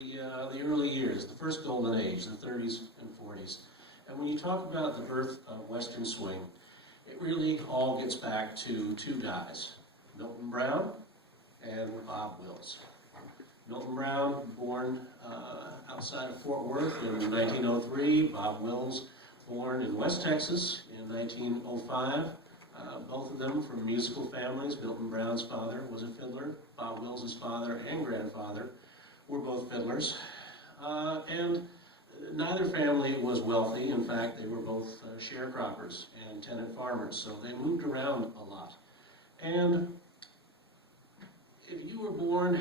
The early years, the first golden age, the 30s and 40s. And when you talk about the birth of Western swing, it really all gets back to two guys, Milton Brown and Bob Wills. Milton Brown, born outside of Fort Worth in 1903. Bob Wills, born in West Texas in 1905. Both of them from musical families. Milton Brown's father was a fiddler. Bob Wills' father and grandfather were both fiddlers. And neither family was wealthy. In fact, they were both sharecroppers and tenant farmers, so they moved around a lot. And if you were born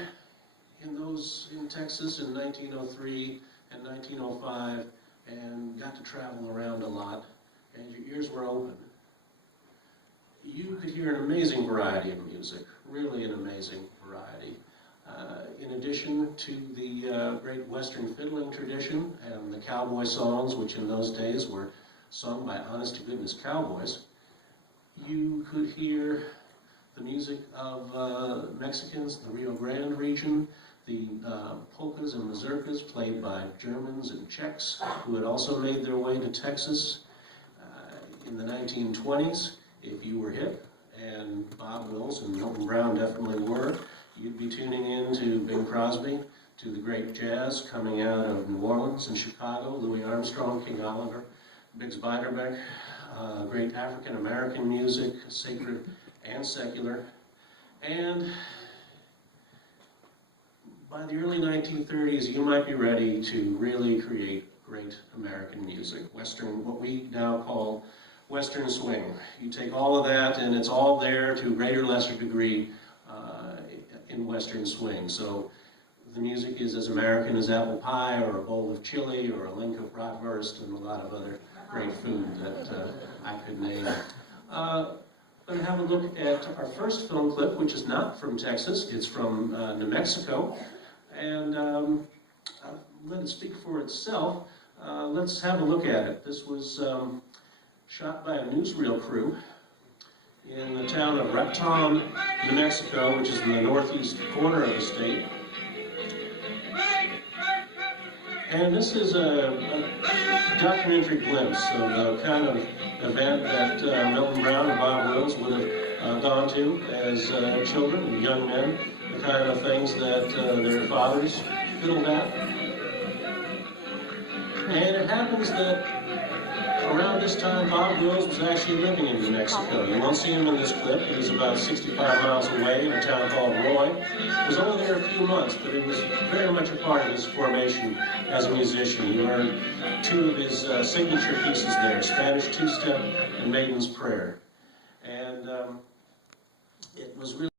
in Texas in 1903 and 1905 and got to travel around a lot and your ears were open, you could hear an amazing variety of music, really an amazing variety. In addition to the great Western fiddling tradition and the cowboy songs, which in those days were sung by honest-to-goodness cowboys, you could hear the music of Mexicans, the Rio Grande region, the polkas and mazurkas played by Germans and Czechs who had also made their way to Texas. In the 1920s, if you were hip, and Bob Wills and Milton Brown definitely were, you'd be tuning in to Bing Crosby, to the great jazz coming out of New Orleans and Chicago, Louis Armstrong, King Oliver, Biggs Beiderbecke, great African-American music, sacred and secular. And by the early 1930s, you might be ready to really create great American music, Western, what we now call Western swing. You take all of that, and it's all there to a greater or lesser degree in Western swing. So the music is as American as apple pie, or a bowl of chili, or a link of bratwurst, and a lot of other great food that I could name. Going to have a look at our first film clip, which is not from Texas. It's from New Mexico, and let it speak for itself. Let's have a look at it. This was shot by a newsreel crew in the town of Raton, New Mexico, which is in the northeast corner of the state. And this is a documentary glimpse of the kind of event that Milton Brown and Bob Wills would have gone to as children and young men, the kind of things that their fathers fiddled at. And it happens that around this time, Bob Wills was actually living in New Mexico. You won't see him in this clip. He was about 65 miles away in a town called Roy. He was only there a few months, but it was very much a part of his formation as a musician. He learned two of his signature pieces there, Spanish Two-Step and Maiden's Prayer. And it was really